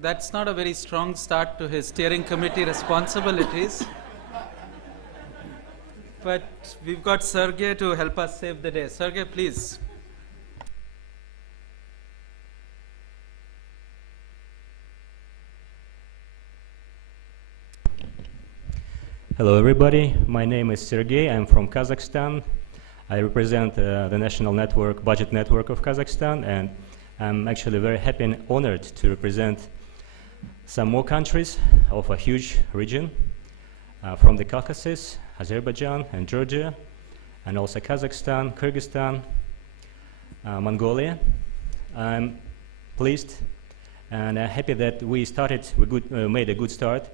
That's not a very strong start to his steering committee responsibilities. But we've got Sergey to help us save the day. Sergey, please. Hello, everybody. My name is Sergey. I'm from Kazakhstan. I represent the national network, budget network of Kazakhstan, and I'm actually very happy and honored to represent some more countries of a huge region from the Caucasus, Azerbaijan and Georgia, and also Kazakhstan, Kyrgyzstan, Mongolia. I'm pleased and happy that we made a good start.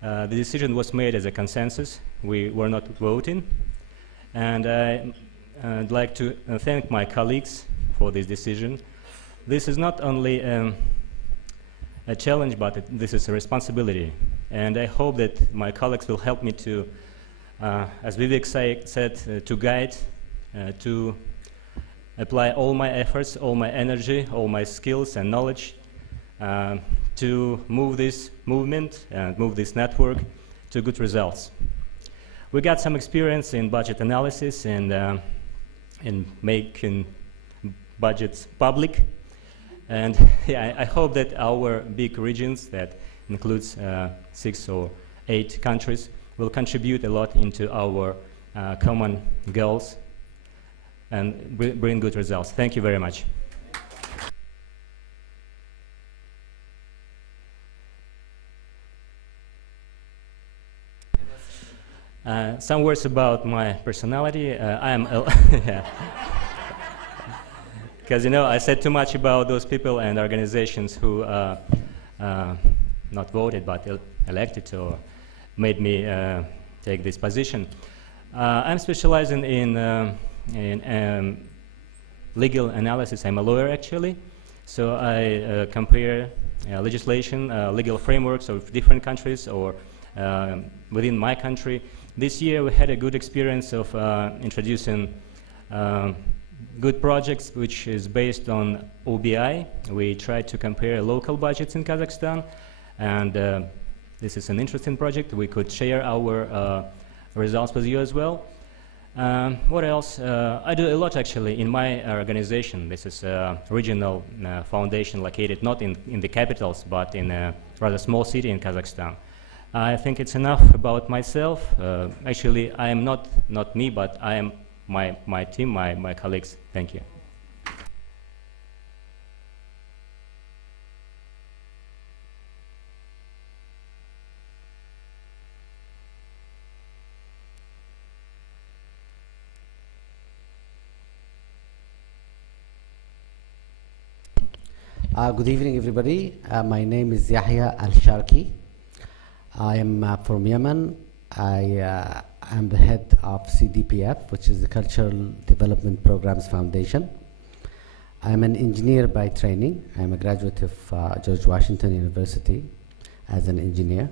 The decision was made as a consensus. We were not voting. And I'd like to thank my colleagues for this decision. This is not only a challenge, but this is a responsibility. And I hope that my colleagues will help me to, as Vivek said, to guide, to apply all my efforts, all my energy, all my skills and knowledge to move this movement and move this network to good results. We got some experience in budget analysis and in making budgets public. And yeah, I hope that our big regions, that includes 6 or 8 countries, will contribute a lot into our common goals and bring good results. Thank you very much. Some words about my personality. I am, because I said too much about those people and organizations who not voted but elected or made me take this position. I'm specializing in legal analysis. I'm a lawyer actually, so I compare legislation, legal frameworks of different countries or within my country. This year we had a good experience of introducing good projects which is based on OBI. We tried to compare local budgets in Kazakhstan, and this is an interesting project. We could share our results with you as well. What else? I do a lot actually in my organization. This is a regional foundation located not in the capitals but in a rather small city in Kazakhstan. I think it's enough about myself. Actually, I am not me, but I am my team, my colleagues. Thank you. Good evening, everybody. My name is Yahya Al-Sharki. I am from Yemen. I am the head of CDPF, which is the Cultural Development Programs Foundation. I'm an engineer by training. I'm a graduate of George Washington University as an engineer.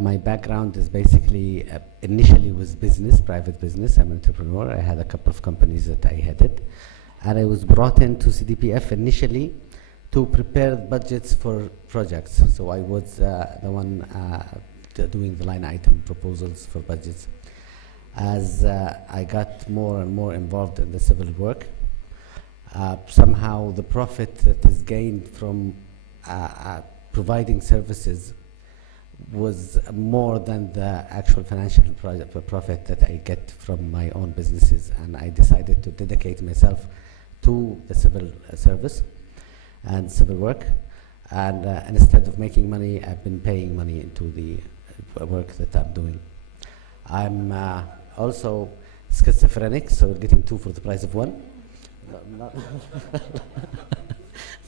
My background is basically, initially was business, private business. I'm an entrepreneur. I had a couple of companies that I headed. And I was brought into CDPF initially to prepare budgets for projects. So I was the one doing the line item proposals for budgets. As I got more and more involved in the civil work, somehow the profit that is gained from providing services was more than the actual financial profit that I get from my own businesses, and I decided to dedicate myself to the civil service and civil work, and instead of making money, I've been paying money into the work that I'm doing. I'm also schizophrenic, so we're getting 2 for the price of 1.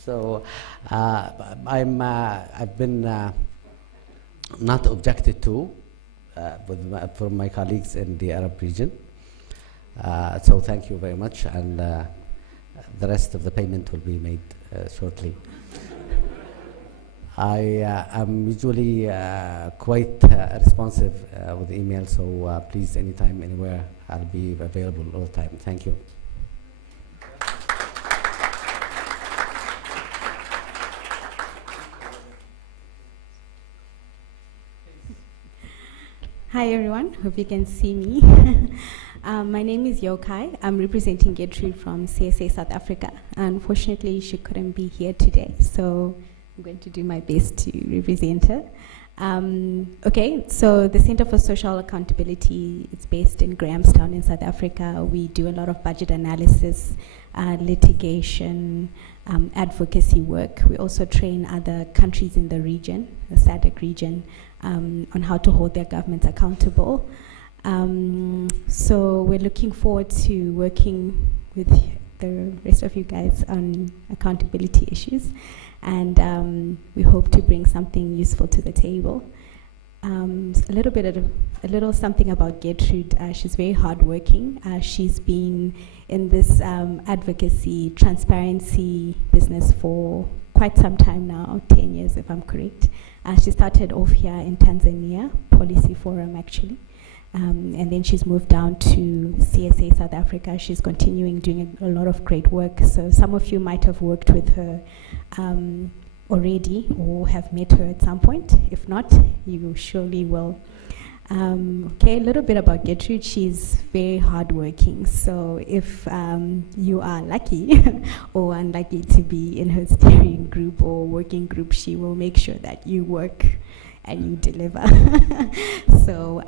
So I've been not objected to from my colleagues in the Arab region. So thank you very much, and the rest of the payment will be made shortly. I am usually quite responsive with email, so please, anytime, anywhere, I'll be available all the time. Thank you. Hi everyone, hope you can see me. My name is Yokai. I'm representing Gertrude from CSA South Africa. Unfortunately, she couldn't be here today, so I'm going to do my best to represent her. Okay, so the Center for Social Accountability is based in Grahamstown in South Africa. We do a lot of budget analysis, litigation, advocacy work. We also train other countries in the region, the SADC region, on how to hold their governments accountable. So we're looking forward to working with the rest of you guys on accountability issues, and we hope to bring something useful to the table. A little something about Gertrude. She's very hardworking. She's been in this advocacy, transparency business for quite some time now, 10 years if I'm correct. She started off here in Tanzania, Policy Forum actually, and then she's moved down to CSA South Africa. She's continuing doing a lot of great work. So some of you might have worked with her already or have met her at some point. If not, you surely will. Okay, a little bit about Gertrude. She's very hardworking. So if you are lucky or unlucky to be in her steering group or working group, she will make sure that you work and you deliver. So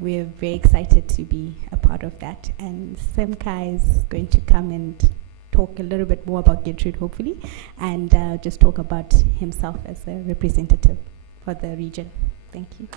we're very excited to be a part of that. And Semkai is going to come and talk a little bit more about Gertrude, hopefully, and just talk about himself as a representative for the region. Thank you.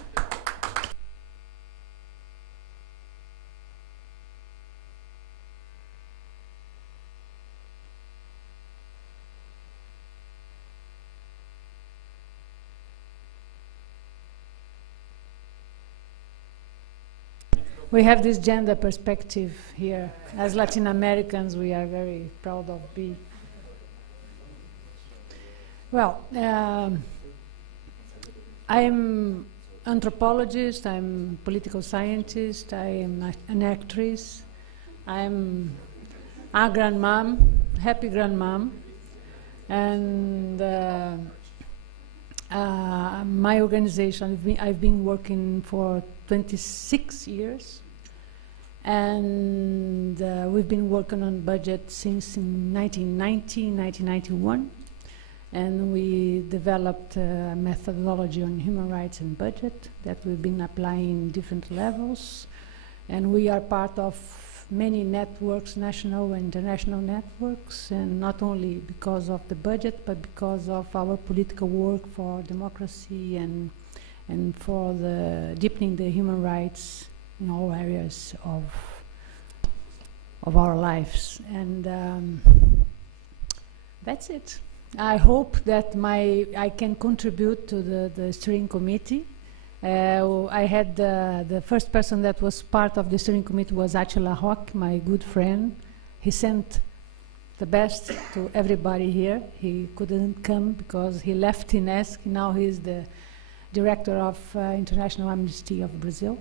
We have this gender perspective here. As Latin Americans, we are very proud of being. Well, I'm anthropologist, I'm political scientist, I am an actress, I'm a grandmom, happy grandmom, and my organization, I've been working for 26 years, and we've been working on budget since 1991, and we developed a methodology on human rights and budget that we've been applying in different levels, and we are part of many networks, national and international networks, and not only because of the budget, but because of our political work for democracy and for the deepening the human rights in all areas of our lives. And that's it. I hope that I can contribute to the steering committee. I had the first person that was part of the steering committee was Achila Hock, my good friend. He sent the best to everybody here. He couldn't come because he left INESC. Now he's the director of International Amnesty of Brazil.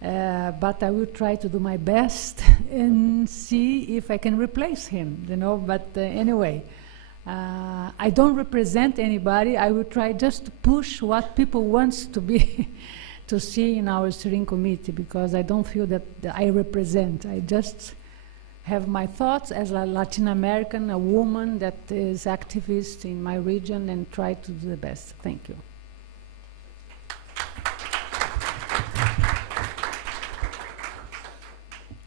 But I will try to do my best and see if I can replace him, you know. But anyway, I don't represent anybody. I will try just to push what people want to be to see in our steering committee, because I don't feel that I represent. I just have my thoughts as a Latin American, a woman that is activist in my region, and try to do the best. Thank you.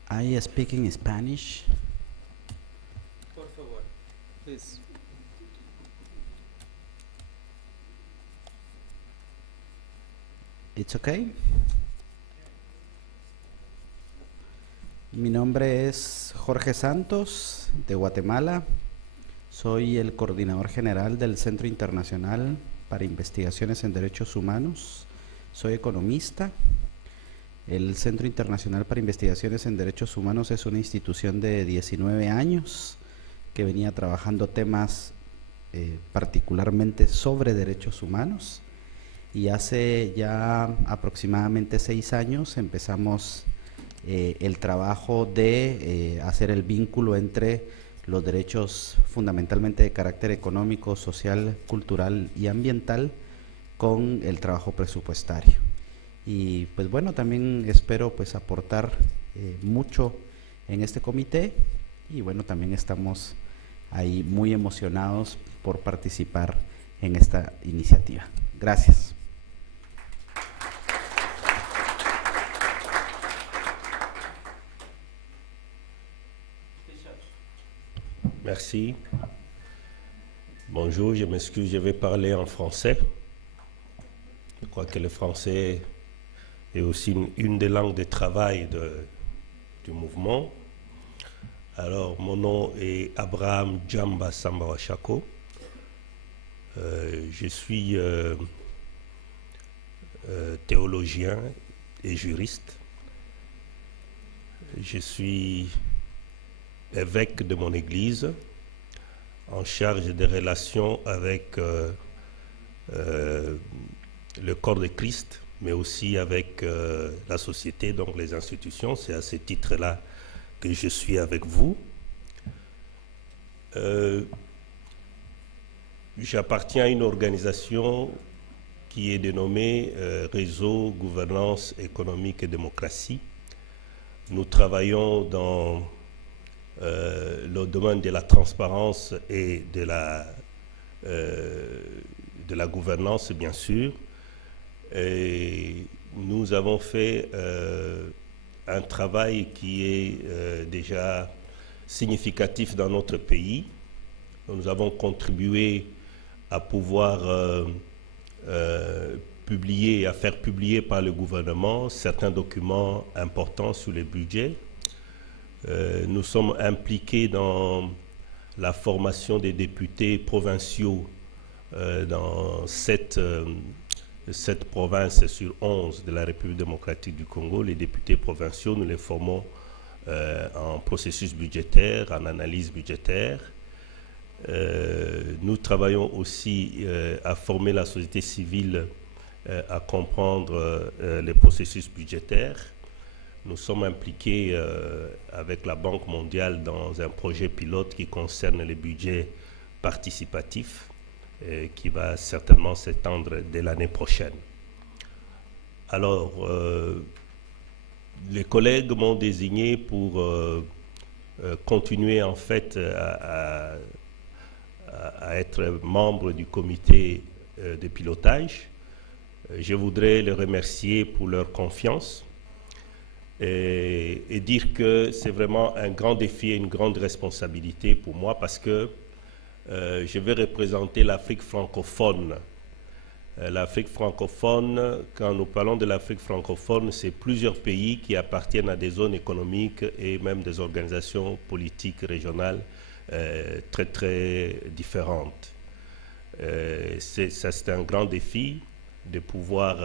I speak in Spanish. Por favor, please. It's okay. Mi nombre es Jorge Santos, de Guatemala. Soy el coordinador general del Centro Internacional para Investigaciones en Derechos Humanos. Soy economista. El Centro Internacional para Investigaciones en Derechos Humanos es una institución de 19 años que venía trabajando temas particularmente sobre derechos humanos, y hace ya aproximadamente 6 años empezamos el trabajo de hacer el vínculo entre los derechos fundamentalmente de carácter económico, social, cultural y ambiental con el trabajo presupuestario. Y pues bueno, también espero pues aportar mucho en este comité, y bueno, también estamos ahí muy emocionados por participar en esta iniciativa. Gracias. Merci. Bonjour, je m'excuse, je vais parler en français. Je crois que le français est aussi une des langues de travail du mouvement. Alors, mon nom est Abraham Djamba Sambawashako. Je suis théologien et juriste. Je suis évêque de mon église, en charge des relations avec le corps de Christ, mais aussi avec la société, donc les institutions. C'est à ce titre-là que je suis avec vous. J'appartiens à une organisation qui est dénommée Réseau Gouvernance économique et démocratie. Nous travaillons dans le domaine de la transparence et de la gouvernance, bien sûr. Et nous avons fait un travail qui est déjà significatif dans notre pays. Nous avons contribué à pouvoir publier, à faire publier par le gouvernement certains documents importants sur le budget. Nous sommes impliqués dans la formation des députés provinciaux dans 7 provinces sur 11 de la République démocratique du Congo. Les députés provinciaux, nous les formons en processus budgétaire, en analyse budgétaire. Nous travaillons aussi à former la société civile à comprendre les processus budgétaires. Nous sommes impliqués avec la Banque mondiale dans un projet pilote qui concerne les budgets participatifs, qui va certainement s'étendre dès l'année prochaine. Alors, les collègues m'ont désigné pour continuer en fait à être membre du comité de pilotage. Je voudrais les remercier pour leur confiance et dire que c'est vraiment un grand défi et une grande responsabilité pour moi, parce que je vais représenter l'Afrique francophone. L'Afrique francophone, quand nous parlons de l'Afrique francophone, c'est plusieurs pays qui appartiennent à des zones économiques et même des organisations politiques régionales très très différentes. C'est un grand défi de pouvoir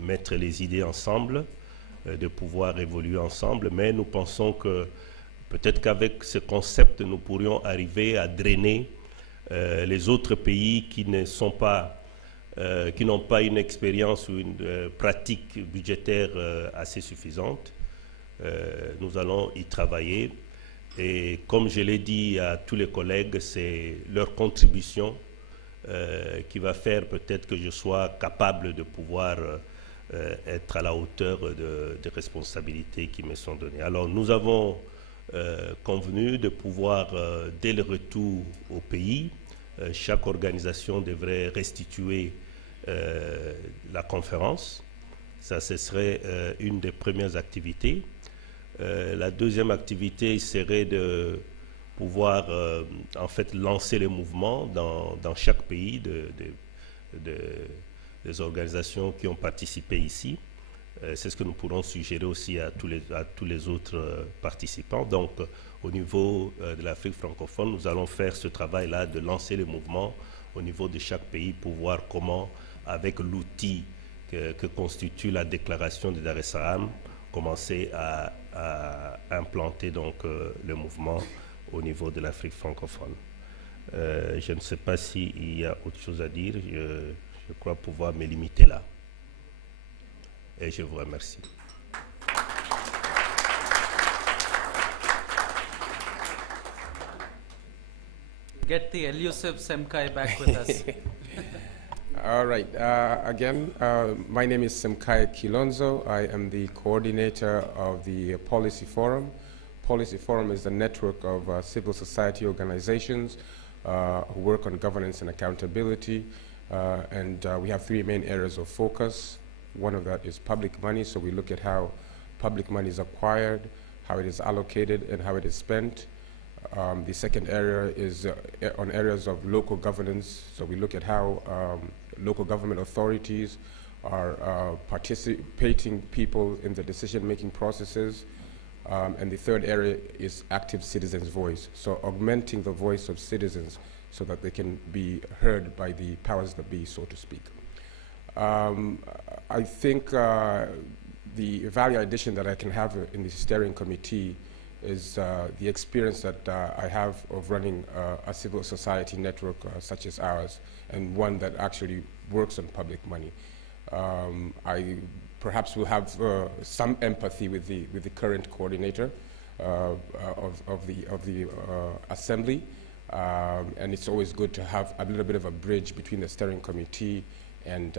mettre les idées ensemble, de pouvoir évoluer ensemble, mais nous pensons que peut-être qu'avec ce concept, nous pourrions arriver à drainer les autres pays qui ne sont pas, qui n'ont pas une expérience ou une pratique budgétaire assez suffisante. Nous allons y travailler. Et comme je l'ai dit à tous les collègues, c'est leur contribution qui va faire peut-être que je sois capable de pouvoir être à la hauteur des responsabilités qui me sont données. Alors nous avons convenu de pouvoir, dès le retour au pays, chaque organisation devrait restituer la conférence. Ça, ce serait une des premières activités. La deuxième activité serait de pouvoir en fait lancer les mouvements dans chaque pays des organisations qui ont participé ici. C'est ce que nous pourrons suggérer aussi à tous les autres participants. Donc, au niveau de l'Afrique francophone, nous allons faire ce travail-là de lancer les mouvements au niveau de chaque pays pour voir comment, avec l'outil que constitue la déclaration de Dar es Salaam, commencer à implanter donc le mouvement au niveau de l'Afrique francophone. Je ne sais pas s'il y a autre chose à dire. Je crois pouvoir me limiter là. Et je vous remercie. Get the elusive Semkai back with us. All right. Again, my name is Simkai Kilonzo. I am the coordinator of the Policy Forum. Policy Forum is a network of civil society organizations who work on governance and accountability. And we have three main areas of focus. One of that is public money. So we look at how public money is acquired, how it is allocated, and how it is spent. The second area is on areas of local governance. So we look at how local government authorities are participating people in the decision-making processes. And the third area is active citizens' voice. So augmenting the voice of citizens so that they can be heard by the powers that be, so to speak. I think the value addition that I can have in the steering committee is the experience that I have of running a civil society network such as ours, and one that actually works on public money. I perhaps will have some empathy with the current coordinator of the assembly, and it's always good to have a little bit of a bridge between the steering committee and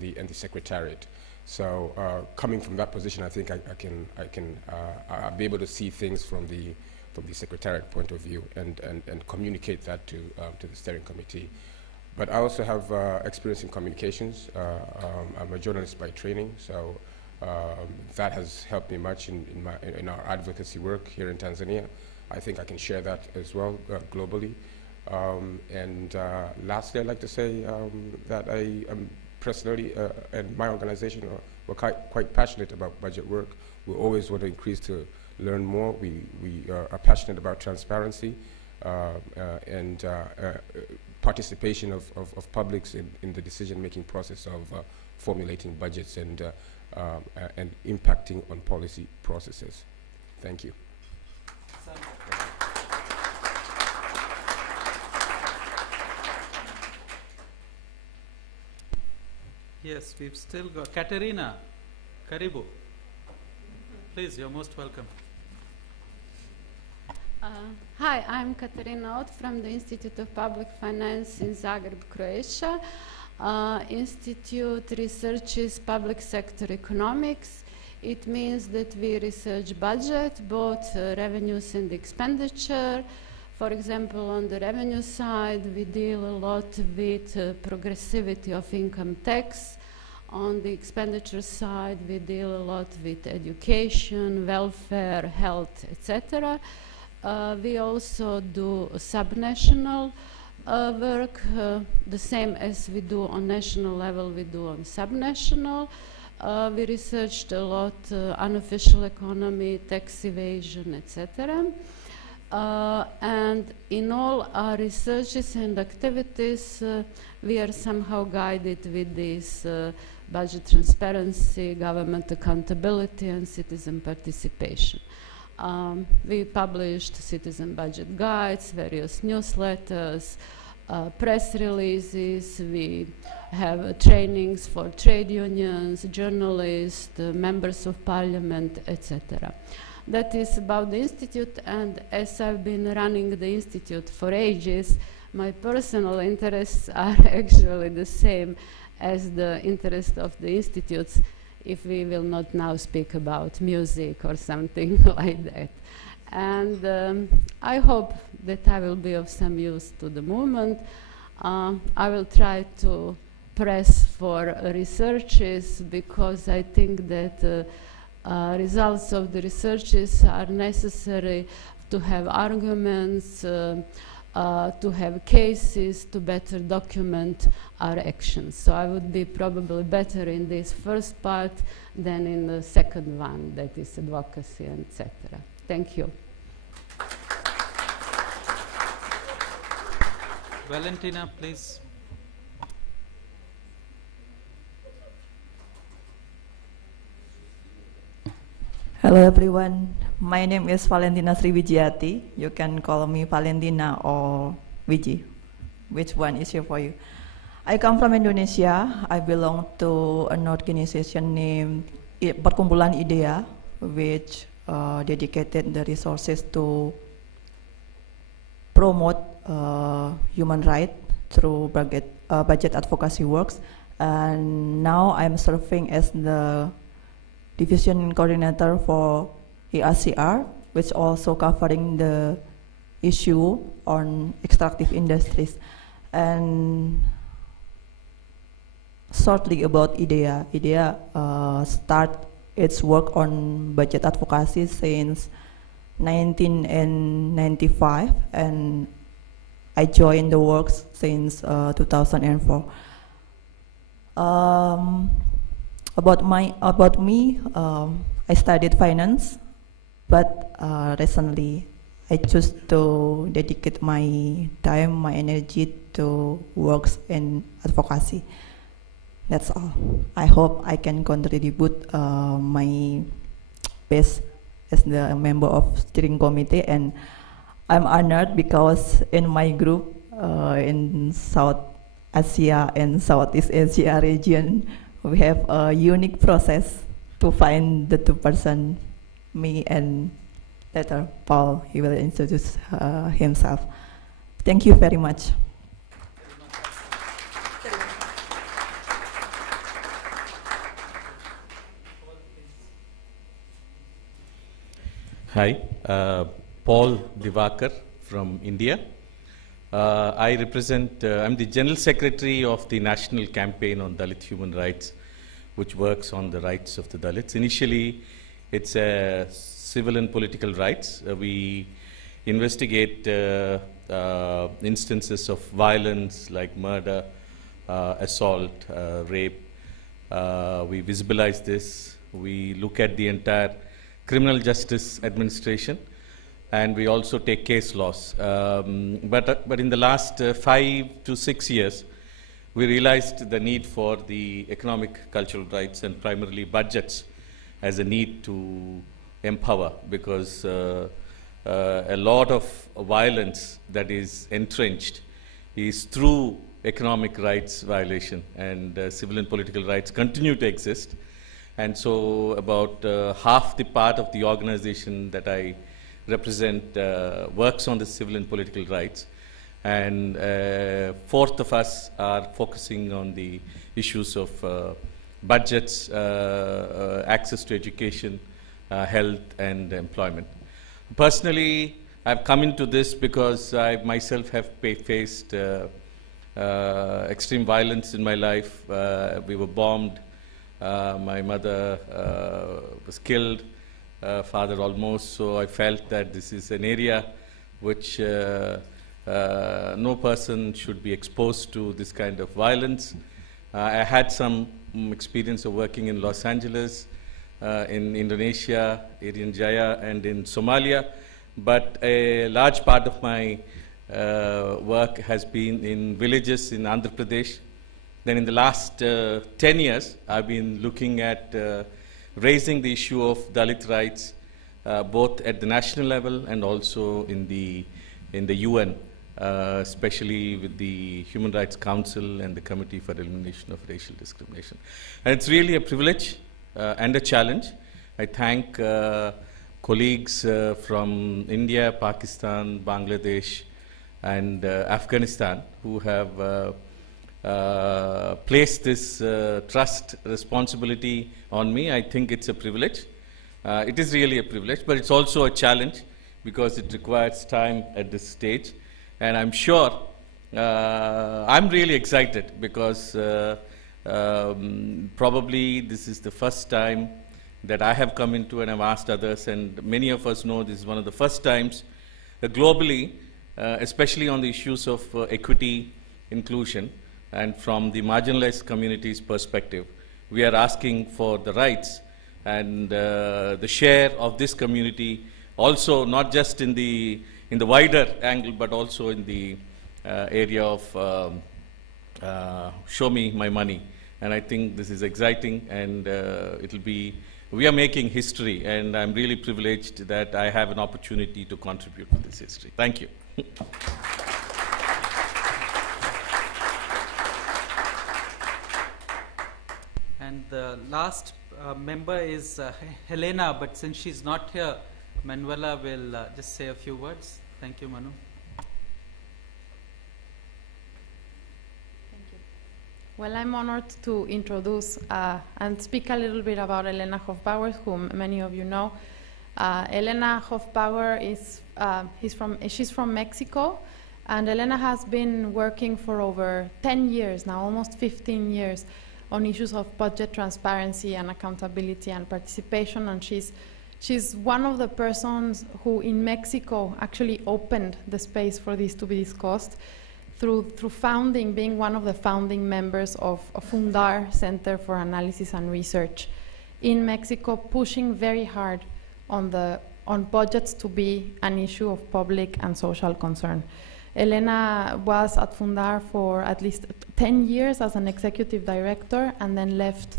the secretariat. So coming from that position, I think I'll be able to see things from the secretariat point of view and communicate that to the steering committee. But I also have experience in communications. I'm a journalist by training, so that has helped me much in our advocacy work here in Tanzania. I think I can share that as well globally. And lastly, I'd like to say that I am personally and my organization we're quite passionate about budget work. We always want to increase to learn more. We are passionate about transparency and participation of publics in the decision-making process of formulating budgets and impacting on policy processes. Thank you. Yes, we've still got Katerina. Karibu. Please, you're most welcome. Hi, I'm Katarina Ot from the Institute of Public Finance in Zagreb, Croatia. Institute researches public sector economics. It means that we research budget, both revenues and expenditure. For example, on the revenue side, we deal a lot with progressivity of income tax. On the expenditure side, we deal a lot with education, welfare, health, etc. We also do subnational work, the same as we do on national level, we do on subnational. We researched a lot unofficial economy, tax evasion, etc. And in all our researches and activities, we are somehow guided with this budget transparency, government accountability, and citizen participation. We published citizen budget guides, various newsletters, press releases. We have trainings for trade unions, journalists, members of parliament, etc. That is about the Institute, and as I've been running the Institute for ages, my personal interests are actually the same as the interest of the institutes, if we will not now speak about music or something like that. And I hope that I will be of some use to the movement. I will try to press for researches, because I think that results of the researches are necessary to have arguments, to have cases, to better document our actions. So I would be probably better in this first part than in the second one, that is advocacy, etc. Thank you. Valentina, please. Hello everyone, my name is Valentina Sriwijayati. You can call me Valentina or Wiji. Which one is easier for you? I come from Indonesia. I belong to an organization named Perkumpulan Idea, which dedicated the resources to promote human rights through budget advocacy works. And now I'm serving as the division coordinator for ERCR, which also covering the issue on extractive industries. And shortly about IDEA. IDEA start its work on budget advocacy since 1995, and I joined the works since 2004. About me, I studied finance, but recently I choose to dedicate my time, my energy to works in advocacy. That's all. I hope I can contribute my best as the member of steering committee, and I'm honored because in my group in South Asia and Southeast Asia region, we have a unique process to find the two person, me and later Paul. He will introduce himself. Thank you very much. Hi, Paul Divakar from India. I represent, I'm the General Secretary of the National Campaign on Dalit Human Rights, which works on the rights of the Dalits. Initially, it's civil and political rights. We investigate instances of violence like murder, assault, rape. We visualize this. We look at the entire criminal justice administration, and we also take case laws. But in the last 5 to 6 years, we realized the need for the economic cultural rights and primarily budgets as a need to empower, because a lot of violence that is entrenched is through economic rights violation, and civil and political rights continue to exist. And so about half the part of the organization that I represent works on the civil and political rights, and fourth of us are focusing on the issues of budgets, access to education, health and employment. Personally, I've come into this because I myself have faced extreme violence in my life. We were bombed. My mother was killed, father almost, so I felt that this is an area which no person should be exposed to this kind of violence. I had some experience of working in Los Angeles, in Indonesia, in Jaya, and in Somalia, but a large part of my work has been in villages in Andhra Pradesh. Then in the last 10 years, I've been looking at raising the issue of Dalit rights, both at the national level and also in the UN, especially with the Human Rights Council and the Committee for Elimination of Racial Discrimination. And it's really a privilege and a challenge. I thank colleagues from India, Pakistan, Bangladesh, and Afghanistan who have place this trust responsibility on me. I think it's a privilege. It is really a privilege, but it's also a challenge because it requires time at this stage. And I'm sure, I'm really excited because probably this is the first time that I have come into, and I've asked others, and many of us know this is one of the first times globally, especially on the issues of equity, inclusion, and from the marginalized community's perspective, we are asking for the rights and the share of this community, also not just in the wider angle, but also in the area of show me my money. And I think this is exciting, and we are making history, and I'm really privileged that I have an opportunity to contribute to this history. Thank you. And the last member is Helena, but since she's not here, Manuela will just say a few words. Thank you, Manu. Thank you. Well, I'm honored to introduce and speak a little bit about Elena Hofbauer, whom many of you know. Elena Hofbauer she's from Mexico, and Elena has been working for over 10 years now, almost 15 years, on issues of budget transparency and accountability and participation, and she's one of the persons who in Mexico actually opened the space for this to be discussed through being one of the founding members of Fundar Center for Analysis and Research in Mexico, pushing very hard on budgets to be an issue of public and social concern. Elena was at Fundar for at least 10 years as an executive director, and then left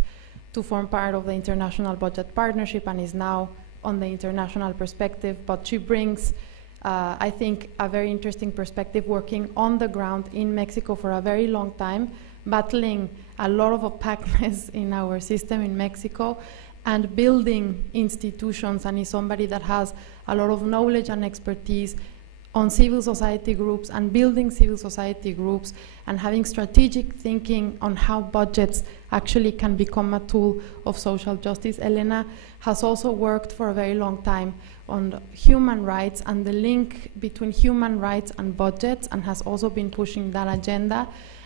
to form part of the International Budget Partnership, and is now on the international perspective. But she brings, I think, a very interesting perspective, working on the ground in Mexico for a very long time, battling a lot of opaqueness in our system in Mexico, and building institutions, and is somebody that has a lot of knowledge and expertise on civil society groups and building civil society groups and having strategic thinking on how budgets actually can become a tool of social justice. Elena has also worked for a very long time on human rights and the link between human rights and budgets, and has also been pushing that agenda.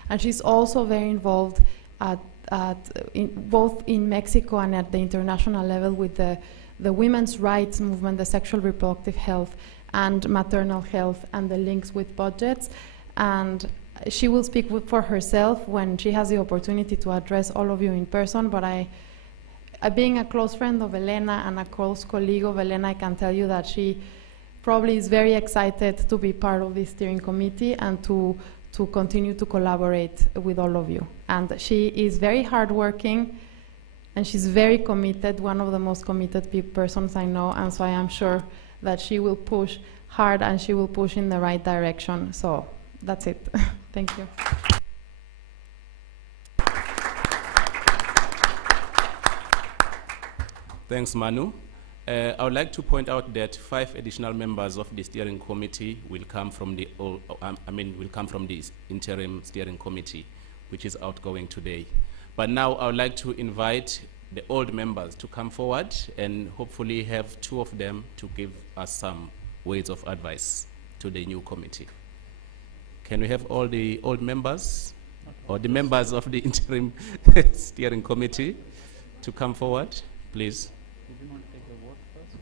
And she's also very involved both in Mexico and at the international level with the women's rights movement, the sexual reproductive health and maternal health, and the links with budgets. And she will speak for herself when she has the opportunity to address all of you in person, but being a close friend of Elena and a close colleague of Elena, I can tell you that she probably is very excited to be part of this steering committee and to continue to collaborate with all of you. And she is very hardworking, and she's very committed, one of the most committed persons I know, and so I am sure that she will push hard and she will push in the right direction. So that's it. Thank you. Thanks, Manu. I would like to point out that 5 additional members of the steering committee will come from the interim steering committee, which is outgoing today. But now I would like to invite the old members to come forward and hopefully have 2 of them to give us some words of advice to the new committee. Can we have all the old members or the members of the interim steering committee to come forward, please? Did you want to take the vote first?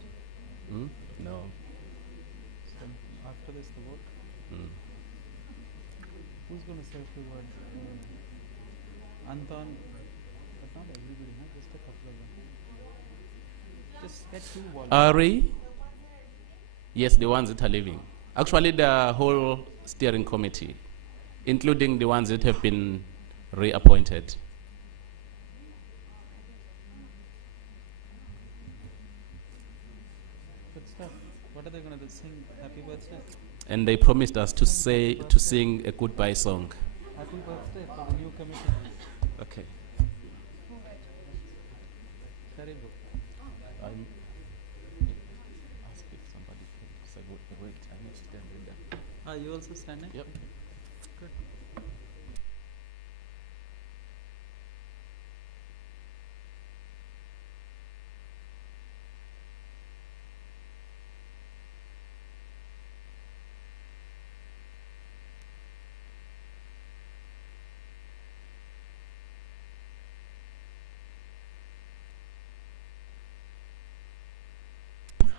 No. So after this, the vote? Who's going to say a few words? Anton, but not everybody, huh? Just a couple of them. Just get 2 volunteers. Ari? Yes, the ones that are leaving. Actually, the whole steering committee, including the ones that have been reappointed. Good stuff. What are they going to sing? Happy birthday? And they promised us to sing a goodbye song. Happy birthday for the new committee. Okay. Very good. I'm ask if somebody can say wait, I need to stand with them. Are you also standing? Yep. Good.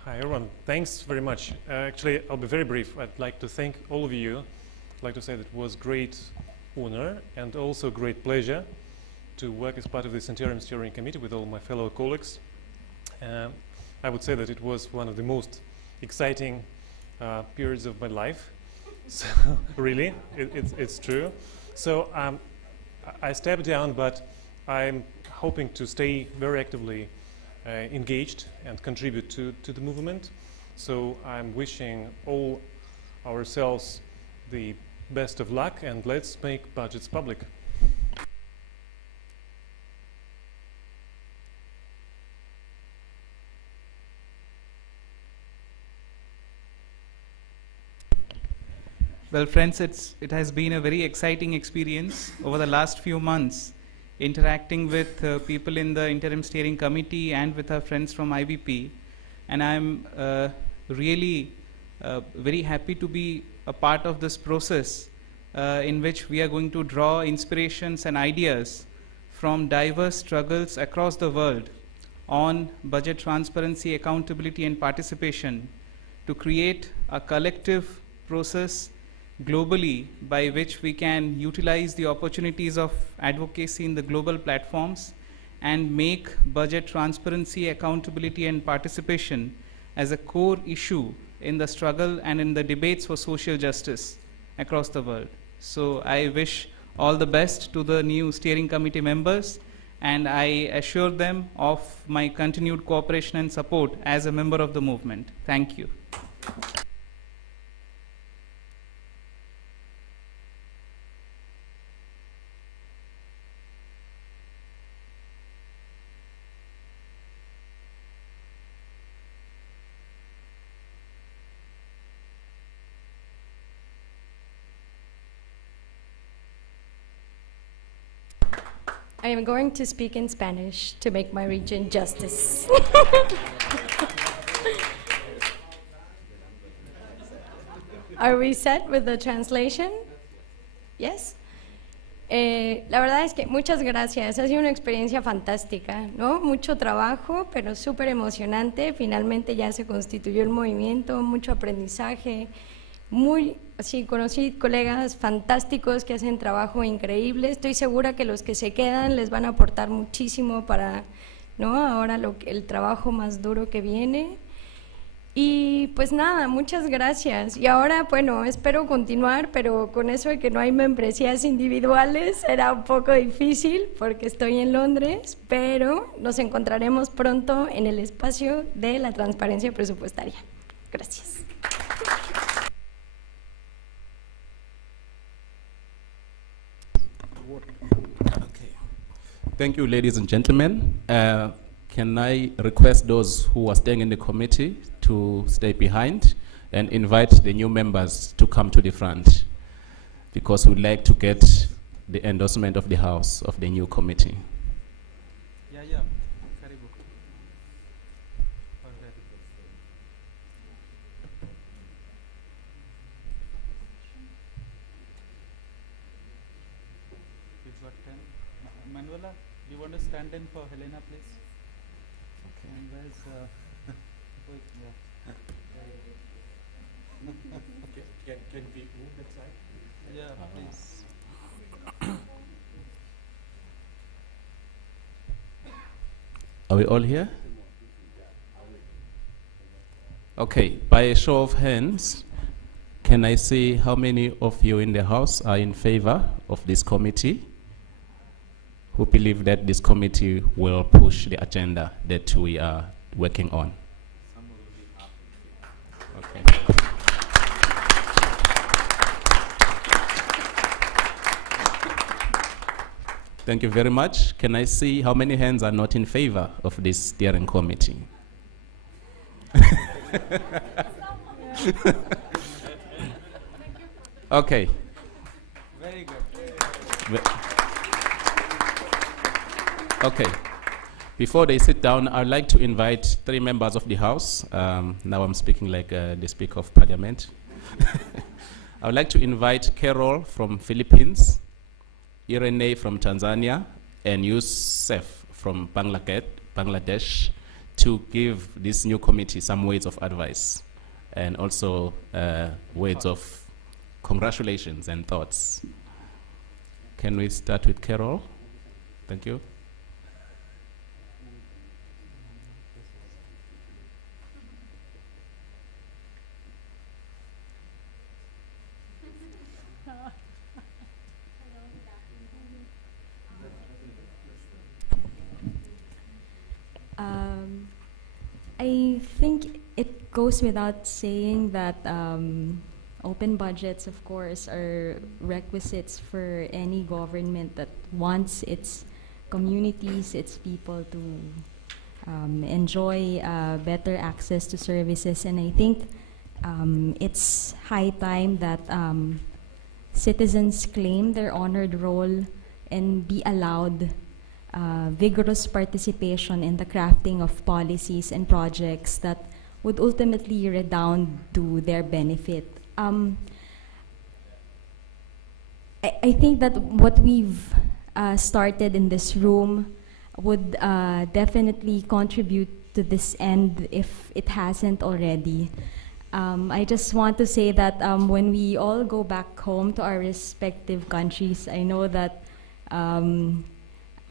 Hi everyone, thanks very much. Actually, I'll be very brief. I'd like to thank all of you. I'd like to say that it was great honor and also great pleasure to work as part of this interim steering committee with all my fellow colleagues. I would say that it was one of the most exciting periods of my life. So really, it's true. So I stepped down, but I'm hoping to stay very actively engaged and contribute to the movement. So I'm wishing all ourselves the best of luck, and let's make budgets public. Well, friends, it has been a very exciting experience over the last few months, interacting with people in the interim steering committee and with our friends from IBP. And I'm really very happy to be a part of this process in which we are going to draw inspirations and ideas from diverse struggles across the world on budget transparency, accountability, and participation to create a collective process globally by which we can utilize the opportunities of advocacy in the global platforms and make budget transparency, accountability, and participation as a core issue in the struggle and in the debates for social justice across the world. So I wish all the best to the new steering committee members, and I assure them of my continued cooperation and support as a member of the movement. Thank you. I am going to speak in Spanish to make my region justice. Are we set with the translation? Yes? La verdad es que muchas gracias, ha sido una experiencia fantástica, ¿no? Mucho trabajo, pero súper emocionante. Finalmente ya se constituyó el movimiento, mucho aprendizaje. Sí, conocí colegas fantásticos que hacen trabajo increíble. Estoy segura que los que se quedan les van a aportar muchísimo para, ¿no? Ahora el trabajo más duro que viene. Y pues nada, muchas gracias. Y ahora, bueno, espero continuar, pero con eso de que no hay membresías individuales será un poco difícil porque estoy en Londres, pero nos encontraremos pronto en el espacio de la transparencia presupuestaria. Gracias. Okay. Thank you, ladies and gentlemen. Can I request those who are staying in the committee to stay behind and invite the new members to come to the front, because we'd like to get the endorsement of the House of the new committee. Yeah. Karibu. We've got 10. Manuela, do you want to stand in for Helena, please? Okay. And where's Can we move that side? Yeah, please. Are we all here? Okay, by a show of hands, can I see how many of you in the House are in favor of this committee, who believe that this committee will push the agenda that we are working on? Okay. Thank you very much. Can I see how many hands are not in favor of this steering committee? Okay. Very good. Okay. Before they sit down, I'd like to invite 3 members of the House. Now I'm speaking like the Speaker of Parliament. I would like to invite Carol from Philippines, Irene from Tanzania, and Youssef from Bangladesh to give this new committee some words of advice and also words of congratulations and thoughts. Can we start with Carol? Thank you. I think it goes without saying that open budgets, of course, are requisites for any government that wants its communities, its people to enjoy better access to services. And I think it's high time that citizens claim their honored role and be allowed vigorous participation in the crafting of policies and projects that would ultimately redound to their benefit. I think that what we've started in this room would definitely contribute to this end if it hasn't already. I just want to say that when we all go back home to our respective countries, I know that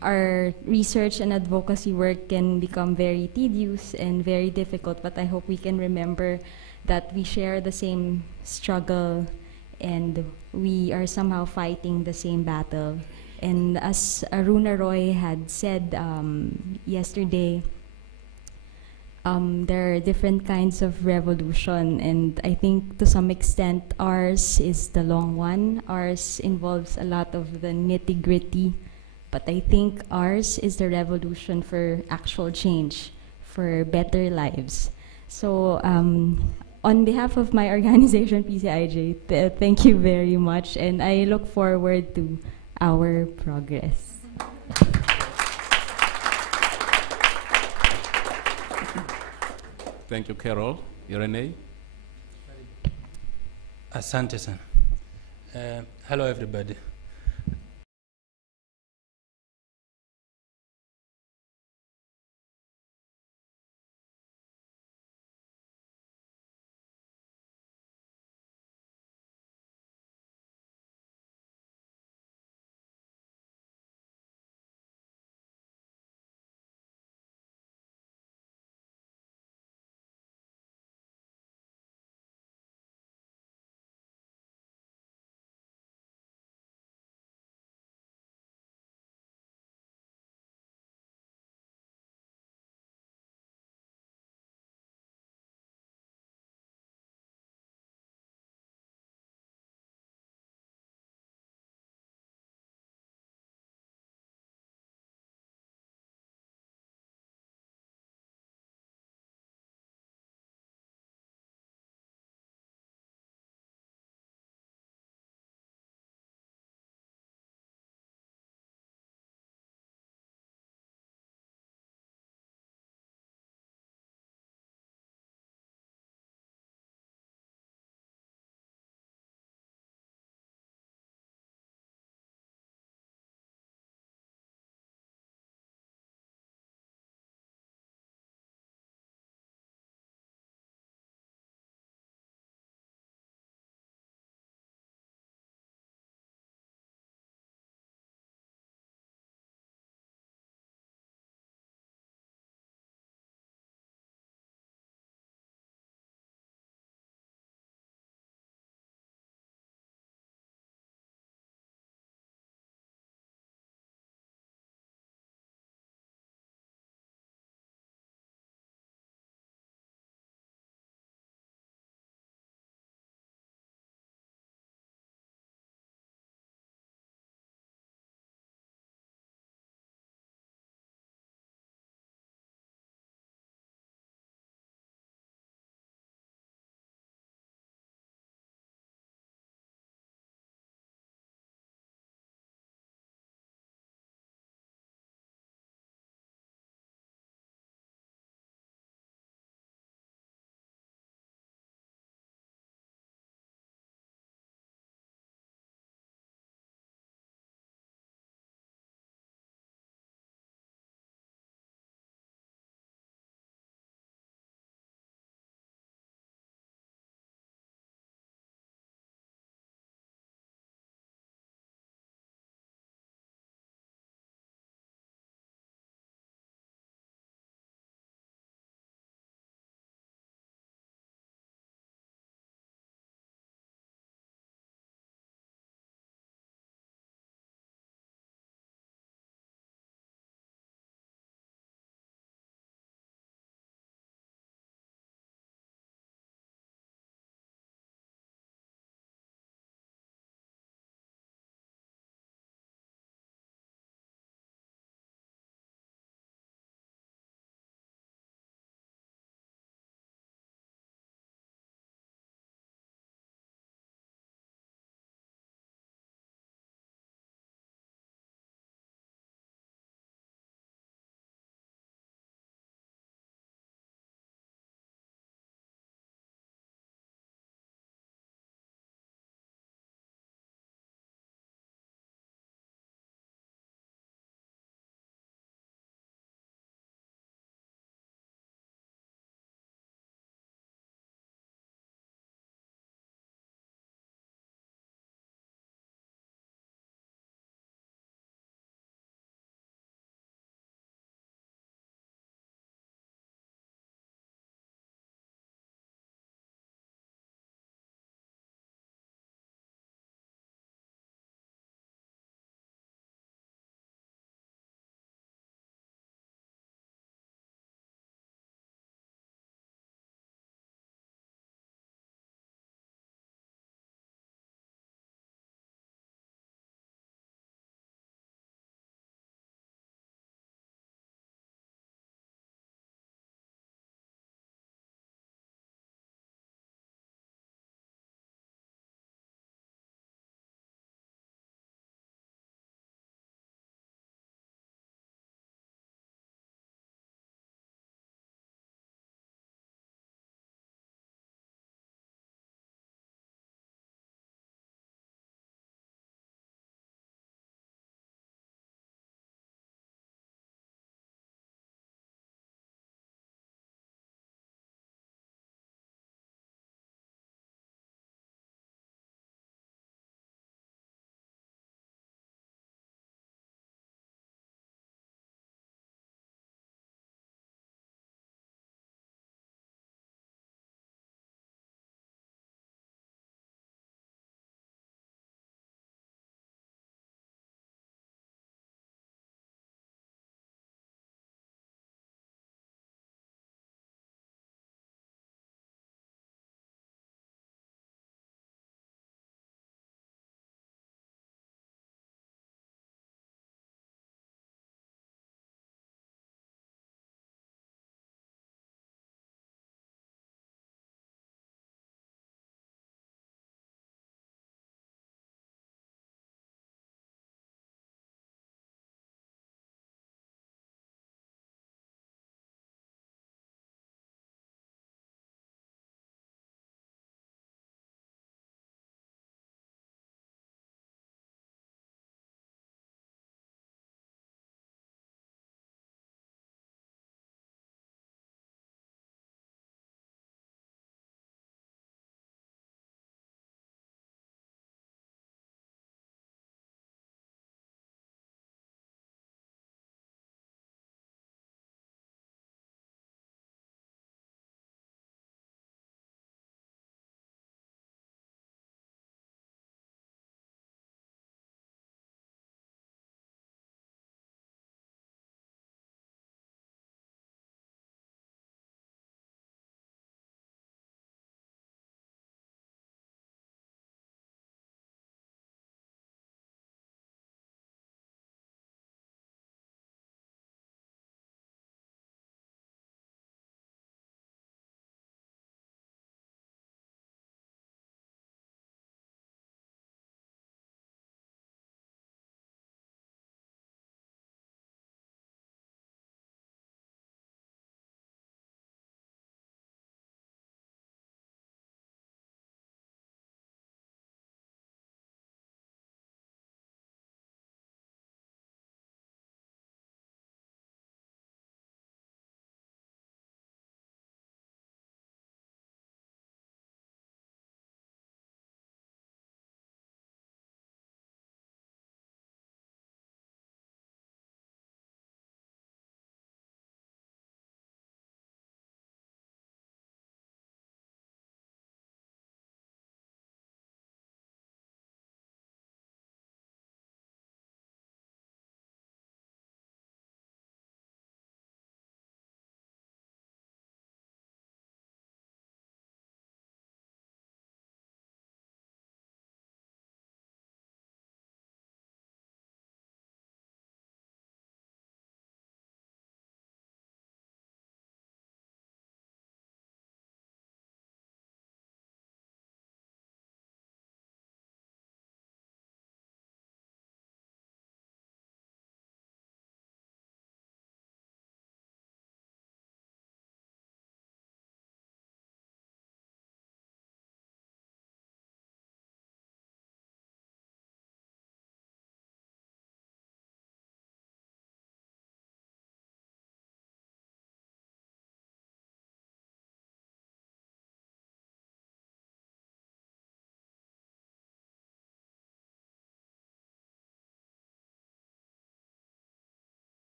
our research and advocacy work can become very tedious and very difficult, but I hope we can remember that we share the same struggle and we are somehow fighting the same battle. And as Aruna Roy had said yesterday, there are different kinds of revolution, and I think to some extent ours is the long one. Ours involves a lot of the nitty-gritty, but I think ours is the revolution for actual change, for better lives. So on behalf of my organization, PCIJ, thank you very much, and I look forward to our progress. Thank you, Carol. Irene? Asante sana. Hello, everybody.